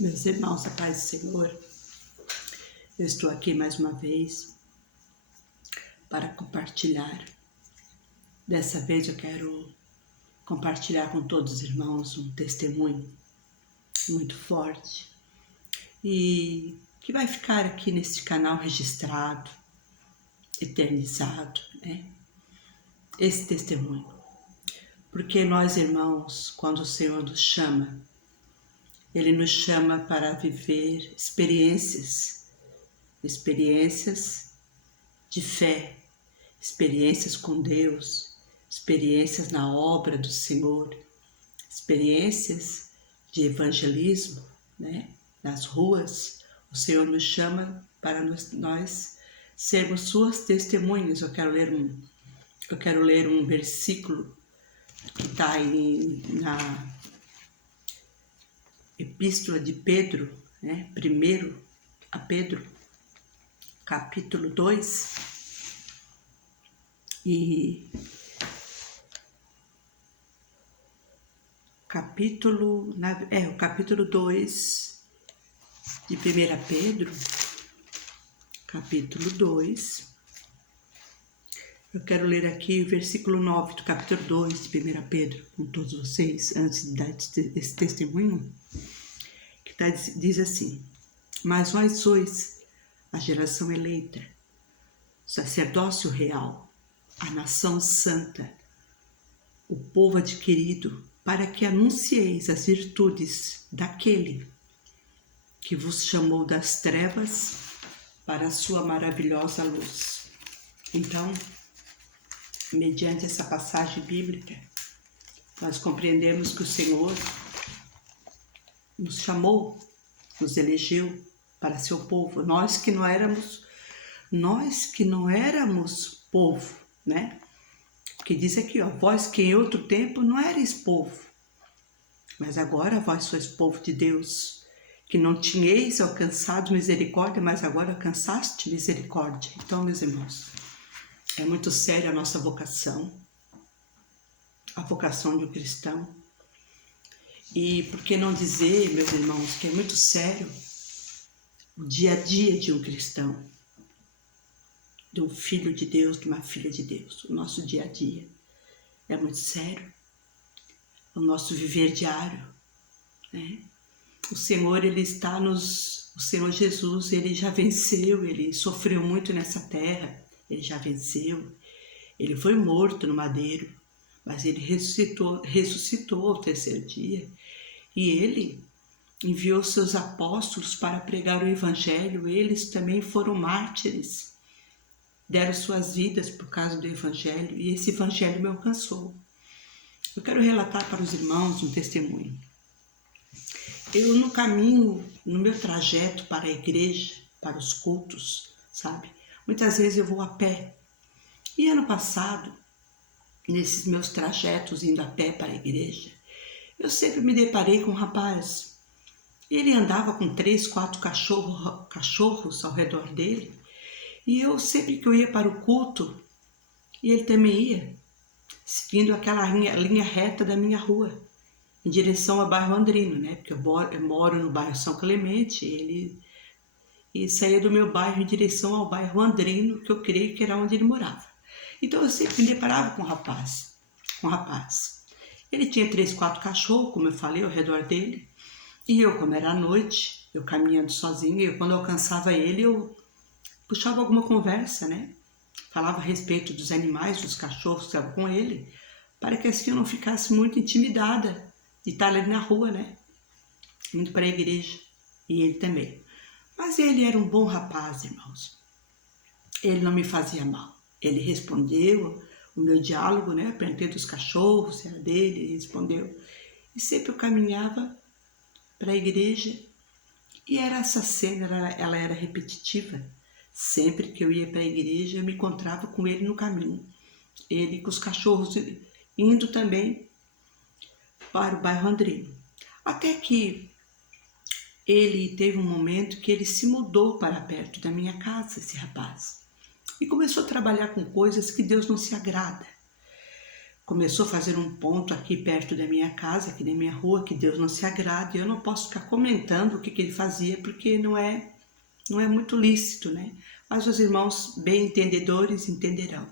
Meus irmãos, a paz do Senhor, eu estou aqui mais uma vez para compartilhar. Dessa vez eu quero compartilhar com todos os irmãos um testemunho muito forte e que vai ficar aqui nesse canal registrado, eternizado, né? Esse testemunho. Porque nós, irmãos, quando o Senhor nos chama, Ele nos chama para viver experiências de fé, experiências com Deus, experiências na obra do Senhor, experiências de evangelismo, né? Nas ruas. O Senhor nos chama para nós sermos suas testemunhas. Eu quero ler um versículo que está aí na Epístola de Pedro, né? 1 a Pedro, capítulo 2, e o capítulo 2 de 1 Pedro, capítulo 2. Eu quero ler aqui o versículo 9 do capítulo 2 de 1 Pedro, com todos vocês, antes de dar esse testemunho, que diz assim: Mas vós sois a geração eleita, sacerdócio real, a nação santa, o povo adquirido, para que anuncieis as virtudes daquele que vos chamou das trevas para a sua maravilhosa luz. Então, mediante essa passagem bíblica, nós compreendemos que o Senhor nos chamou, nos elegeu para seu povo. Nós que não éramos povo, né? Porque diz aqui, vós que em outro tempo não erais povo, mas agora vós sois povo de Deus, que não tinhais alcançado misericórdia, mas agora alcançaste misericórdia. Então, meus irmãos, é muito séria a nossa vocação, a vocação de um cristão. E por que não dizer, meus irmãos, que é muito sério o dia a dia de um cristão, de um filho de Deus, de uma filha de Deus. O nosso dia a dia é muito sério, o nosso viver diário, né? O Senhor, o Senhor Jesus, Ele já venceu, Ele sofreu muito nessa terra, Ele já venceu, Ele foi morto no madeiro, mas Ele ressuscitou ao terceiro dia, e Ele enviou seus apóstolos para pregar o Evangelho. Eles também foram mártires, deram suas vidas por causa do Evangelho, e esse Evangelho me alcançou. Eu quero relatar para os irmãos um testemunho. Eu, no caminho, no meu trajeto para a igreja, para os cultos, sabe? Muitas vezes eu vou a pé. E ano passado, nesses meus trajetos indo a pé para a igreja, eu sempre me deparei com um rapaz. Ele andava com 3, 4 cachorros ao redor dele. E eu, sempre que eu ia para o culto, e ele também ia, seguindo aquela linha reta da minha rua, em direção ao bairro Andrino, né? Porque eu moro no bairro São Clemente, e saía do meu bairro em direção ao bairro Andrino, que eu creio que era onde ele morava. Então eu sempre me deparava com um rapaz. Ele tinha 3, 4 cachorros, como eu falei, ao redor dele. E eu, como era à noite, eu caminhando sozinha, e quando eu alcançava ele, eu puxava alguma conversa, né? Falava a respeito dos animais, dos cachorros que estavam com ele, para que assim eu não ficasse muito intimidada de estar ali na rua, né? Indo para a igreja. E ele também. Mas ele era um bom rapaz, irmãos. Ele não me fazia mal. Ele respondeu o meu diálogo, né? Perguntei dos cachorros, era dele, ele respondeu. E sempre eu caminhava para a igreja, e era essa cena, ela era repetitiva. Sempre que eu ia para a igreja, eu me encontrava com ele no caminho. Ele com os cachorros indo também para o bairro Andrino. Até que ele teve um momento que ele se mudou para perto da minha casa, esse rapaz. E começou a trabalhar com coisas que Deus não se agrada. começou a fazer um ponto aqui perto da minha casa, aqui na minha rua, que Deus não se agrada, e eu não posso ficar comentando o que ele fazia, porque não é muito lícito, né? Mas os irmãos bem entendedores entenderão.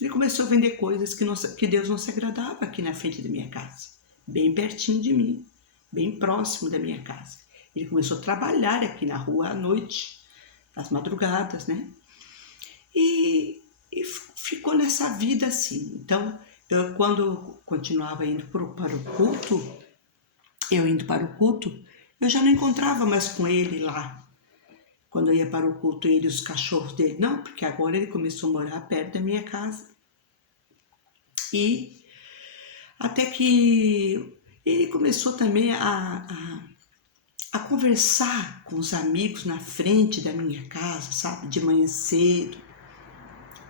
Ele começou a vender coisas que Deus não se agradava aqui na frente da minha casa, bem pertinho de mim, bem próximo da minha casa. Ele começou a trabalhar aqui na rua à noite, às madrugadas, né? E ficou nessa vida assim. Então, eu, quando continuava indo para o culto, eu já não encontrava mais com ele lá. Quando eu ia para o culto, ele e os cachorros dele. Não, porque agora ele começou a morar perto da minha casa. E até que ele começou também a conversar com os amigos na frente da minha casa, sabe? De manhã cedo.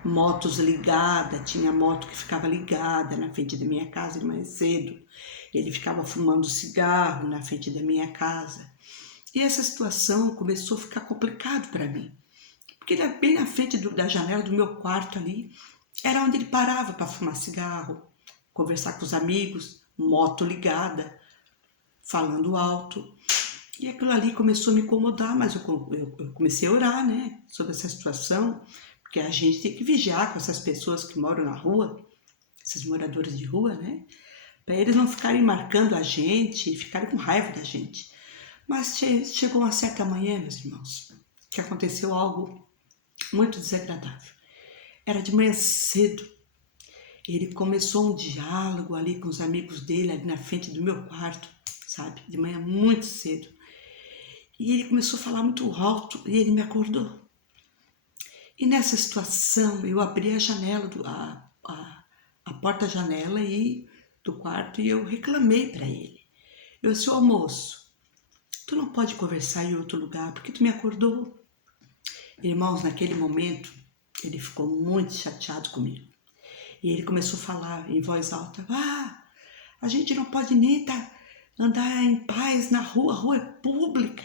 Motos ligadas, tinha moto que ficava ligada na frente da minha casa de manhã cedo. Ele ficava fumando cigarro na frente da minha casa. E essa situação começou a ficar complicado para mim. Porque bem na frente da janela do meu quarto ali, era onde ele parava para fumar cigarro, conversar com os amigos, moto ligada, falando alto. E aquilo ali começou a me incomodar, mas eu comecei a orar, né, sobre essa situação, porque a gente tem que vigiar com essas pessoas que moram na rua, esses moradores de rua, né, para eles não ficarem marcando a gente, ficarem com raiva da gente. Mas chegou uma certa manhã, meus irmãos, que aconteceu algo muito desagradável. Era de manhã cedo. Ele começou um diálogo ali com os amigos dele, ali na frente do meu quarto, sabe? De manhã muito cedo. E ele começou a falar muito alto e ele me acordou. E nessa situação, eu abri a janela, a porta-janela do quarto e eu reclamei para ele. Eu disse, ô moço, tu não pode conversar em outro lugar porque tu me acordou. Irmãos, naquele momento, ele ficou muito chateado comigo. E ele começou a falar em voz alta, a gente não pode nem andar em paz na rua, a rua é pública.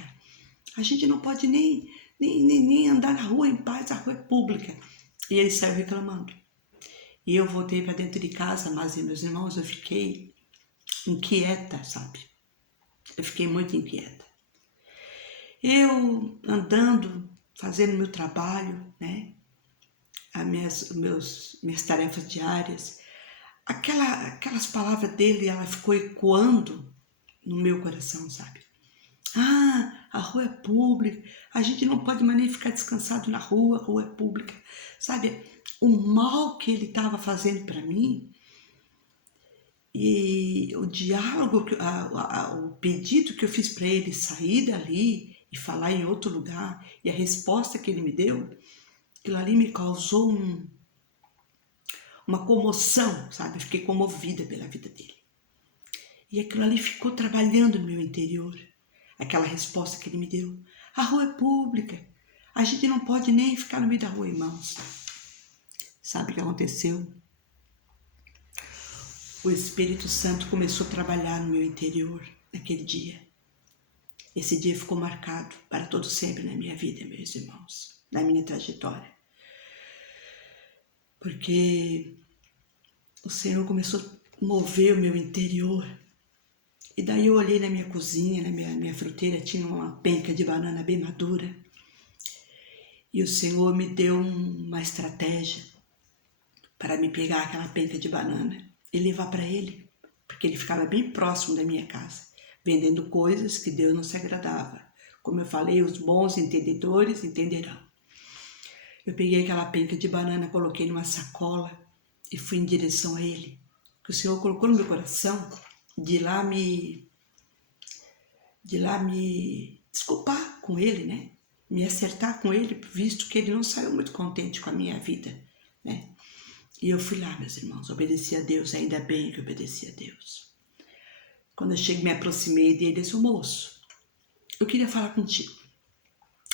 A gente não pode nem andar na rua em paz, a rua é pública. E ele saiu reclamando. E eu voltei para dentro de casa, mas meus irmãos, eu fiquei inquieta, sabe? Eu fiquei muito inquieta. Eu andando, fazendo meu trabalho, né? Minhas tarefas diárias, aquelas palavras dele, ela ficou ecoando no meu coração, sabe? A rua é pública, a gente não pode mais nem ficar descansado na rua, a rua é pública. Sabe, o mal que ele estava fazendo para mim e o diálogo, o pedido que eu fiz para ele sair dali e falar em outro lugar e a resposta que ele me deu, aquilo ali me causou uma comoção, sabe? Eu fiquei comovida pela vida dele. E aquilo ali ficou trabalhando no meu interior. Aquela resposta que ele me deu. A rua é pública. A gente não pode nem ficar no meio da rua, irmãos. Sabe o que aconteceu? O Espírito Santo começou a trabalhar no meu interior naquele dia. Esse dia ficou marcado para todo sempre na minha vida, meus irmãos. Na minha trajetória. Porque o Senhor começou a mover o meu interior. E daí eu olhei na minha cozinha, na minha fruteira, tinha uma penca de banana bem madura. E o Senhor me deu uma estratégia para me pegar aquela penca de banana e levar para Ele. Porque ele ficava bem próximo da minha casa, vendendo coisas que Deus não se agradava. Como eu falei, os bons entendedores entenderão. Eu peguei aquela penca de banana, coloquei numa sacola e fui em direção a Ele. Que o Senhor colocou no meu coração de lá me desculpar com ele, né? Me acertar com ele, visto que ele não saiu muito contente com a minha vida, né? E eu fui lá, meus irmãos, obedeci a Deus, ainda bem que obedeci a Deus. Quando eu cheguei, me aproximei dele, disse, moço, eu queria falar contigo.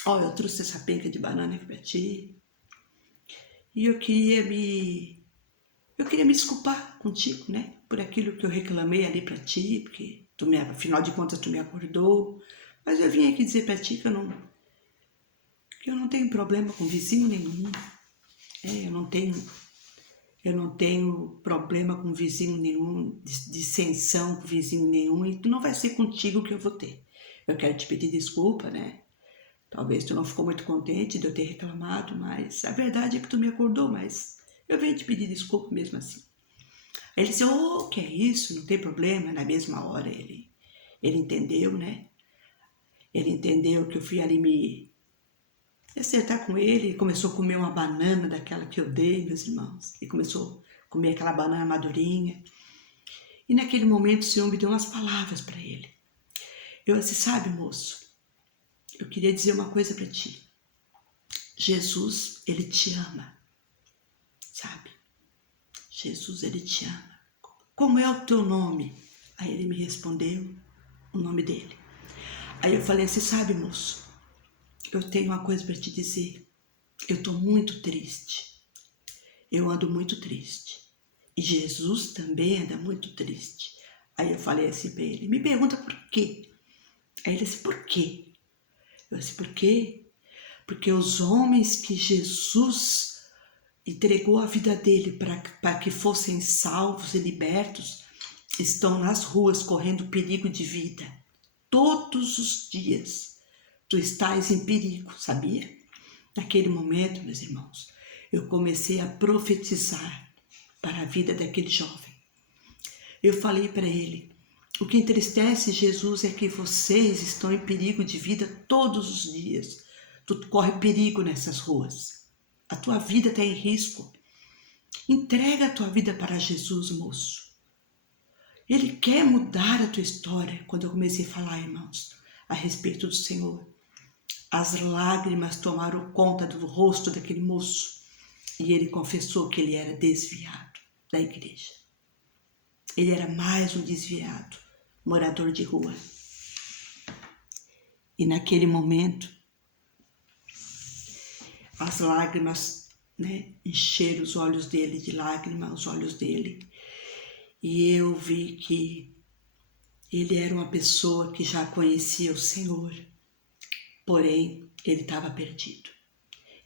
Olha, eu trouxe essa penca de banana aqui para ti e eu queria me desculpar contigo, né? Por aquilo que eu reclamei ali para ti, porque afinal de contas tu me acordou. Mas eu vim aqui dizer para ti que eu não tenho problema com vizinho nenhum. Eu não tenho Eu não tenho problema com vizinho nenhum, dissensão com vizinho nenhum, e não vai ser contigo que eu vou ter. Eu quero te pedir desculpa, né? Talvez tu não ficou muito contente de eu ter reclamado, mas a verdade é que tu me acordou, mas eu venho te pedir desculpa mesmo assim. Aí ele disse, oh, que é isso, não tem problema. Na mesma hora ele entendeu, né? Ele entendeu que eu fui ali me acertar com ele, começou a comer uma banana daquela que eu dei, meus irmãos. Ele começou a comer aquela banana madurinha. E naquele momento o Senhor me deu umas palavras para ele. Eu disse, sabe, moço, eu queria dizer uma coisa para ti. Jesus, ele te ama, sabe? Jesus, ele te ama. Como é o teu nome? Aí ele me respondeu o nome dele. Aí eu falei assim, sabe, moço, eu tenho uma coisa para te dizer. Eu estou muito triste. Eu ando muito triste. E Jesus também anda muito triste. Aí eu falei assim para ele, me pergunta por quê? Aí ele disse, por quê? Eu disse, por quê? Porque os homens que Jesus entregou a vida dele para que fossem salvos e libertos, estão nas ruas correndo perigo de vida. Todos os dias tu estás em perigo, sabia? Naquele momento, meus irmãos, eu comecei a profetizar para a vida daquele jovem. Eu falei para ele, o que entristece Jesus é que vocês estão em perigo de vida todos os dias. Tu corre perigo nessas ruas. A tua vida está em risco. Entrega a tua vida para Jesus, moço. Ele quer mudar a tua história. Quando eu comecei a falar, irmãos, a respeito do Senhor, as lágrimas tomaram conta do rosto daquele moço e ele confessou que ele era desviado da igreja. Ele era mais um desviado, morador de rua. E naquele momento, as lágrimas, né, encheram os olhos dele de lágrimas, os olhos dele. E eu vi que ele era uma pessoa que já conhecia o Senhor, porém ele estava perdido.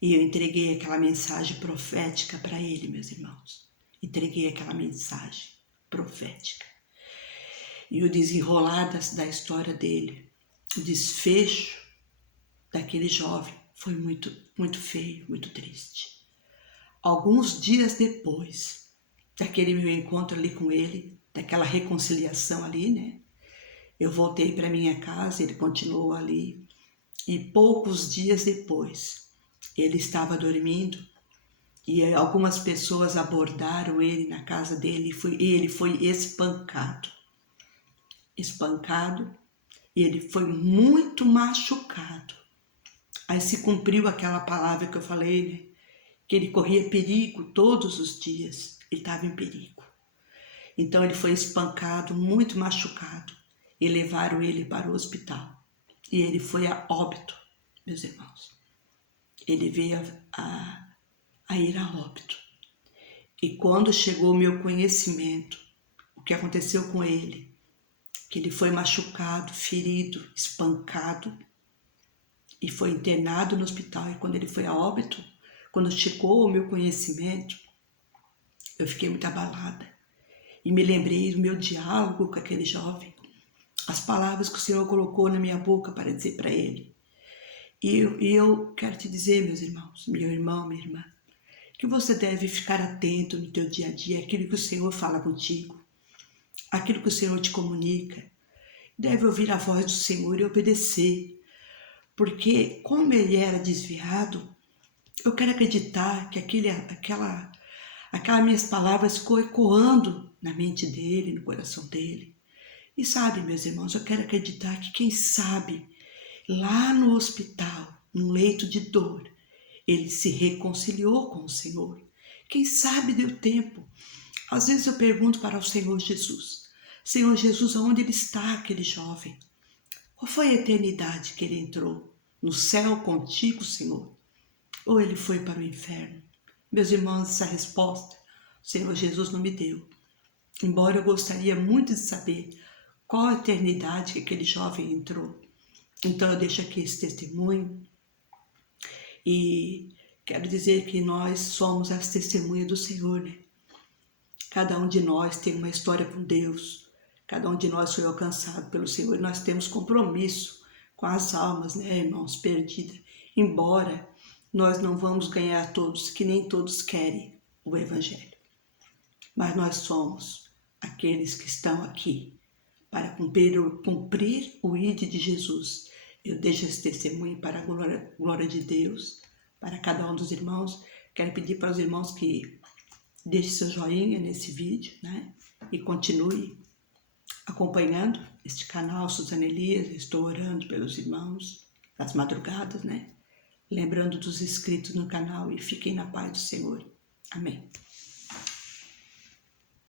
E eu entreguei aquela mensagem profética para ele, meus irmãos. Entreguei aquela mensagem profética. E o desenrolar da história dele, o desfecho daquele jovem foi muito, muito feio, muito triste. Alguns dias depois daquele meu encontro ali com ele, daquela reconciliação ali, né? Eu voltei para minha casa, ele continuou ali. E poucos dias depois, ele estava dormindo e algumas pessoas abordaram ele na casa dele e ele foi espancado. Espancado e ele foi muito machucado. Aí se cumpriu aquela palavra que eu falei, né? Que ele corria perigo todos os dias, ele estava em perigo. Então ele foi espancado, muito machucado, e levaram ele para o hospital. E ele foi a óbito, meus irmãos. Ele veio a ir a óbito. E quando chegou o meu conhecimento, o que aconteceu com ele, que ele foi machucado, ferido, espancado, e foi internado no hospital. E quando ele foi a óbito, quando chegou o meu conhecimento, eu fiquei muito abalada. E me lembrei do meu diálogo com aquele jovem, as palavras que o Senhor colocou na minha boca para dizer para ele. E eu quero te dizer, meus irmãos, meu irmão, minha irmã, que você deve ficar atento no teu dia a dia, aquilo que o Senhor fala contigo, aquilo que o Senhor te comunica. Deve ouvir a voz do Senhor e obedecer, porque como ele era desviado, eu quero acreditar que aquelas minhas palavras ficou ecoando na mente dele, no coração dele. E sabe, meus irmãos, eu quero acreditar que quem sabe, lá no hospital, num leito de dor, ele se reconciliou com o Senhor. Quem sabe deu tempo. Às vezes eu pergunto para o Senhor Jesus, Senhor Jesus, aonde ele está, aquele jovem? Qual foi a eternidade que ele entrou? No céu contigo, Senhor? Ou ele foi para o inferno? Meus irmãos, essa resposta o Senhor Jesus não me deu. Embora eu gostaria muito de saber qual a eternidade que aquele jovem entrou. Então eu deixo aqui esse testemunho e quero dizer que nós somos as testemunhas do Senhor, né? Cada um de nós tem uma história com Deus. Cada um de nós foi alcançado pelo Senhor. E nós temos compromisso com as almas, né, irmãos, perdidas. Embora nós não vamos ganhar todos, que nem todos querem o Evangelho. Mas nós somos aqueles que estão aqui para cumprir o ID de Jesus. Eu deixo esse testemunho para a glória de Deus, para cada um dos irmãos. Quero pedir para os irmãos que deixem seu joinha nesse vídeo, né? E continue acompanhando este canal, Suzana Elias. Estou orando pelos irmãos das madrugadas, né? Lembrando dos inscritos no canal e fiquem na paz do Senhor. Amém.